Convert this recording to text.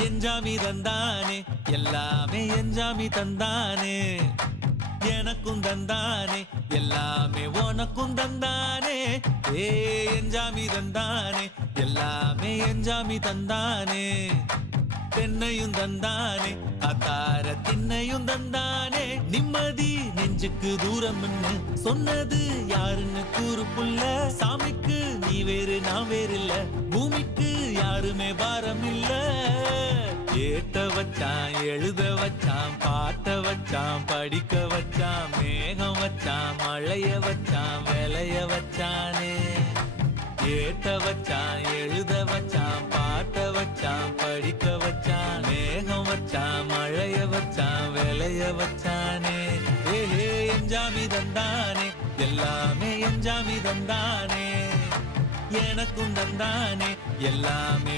எஞ்சாமி தந்தானே எல்லாமே எஞ்சாமி தந்தானே எனக்கும் தந்தானே எல்லாமே உனக்கும் தந்தானே ஏ எஞ்சாமி தந்தானே எல்லாமே எஞ்சாமி தந்தானே தென்னையும் தந்தானே அத்தார திண்ணையும் தந்தானே நிம்மதி நெஞ்சுக்கு தூரம்னு சொன்னது யாருன்னு கூறு புள்ள சாமிக்கு நீ வேறு நான் வேறு இல்ல பூமிக்கு யாருமே பாரம் இல்ல ஏட்ட வச்சான் எழுத வச்சான் பாட்ட வச்சான் படிக்க வச்சான் மேகம் வச்சான் மழைய வச்சான் விளைய வச்சானே ஏட்ட வச்சான் எழுத வச்சான் பாட்ட வச்சான் படிக்க வச்சான் மேகம் வச்சான் மழைய வச்சான் விளைய வச்சானே ஏஹே எஞ்சாமி தந்தானே எல்லாமே எஞ்சாமி தந்தானே எனக்கும் தந்தானே எல்லாமே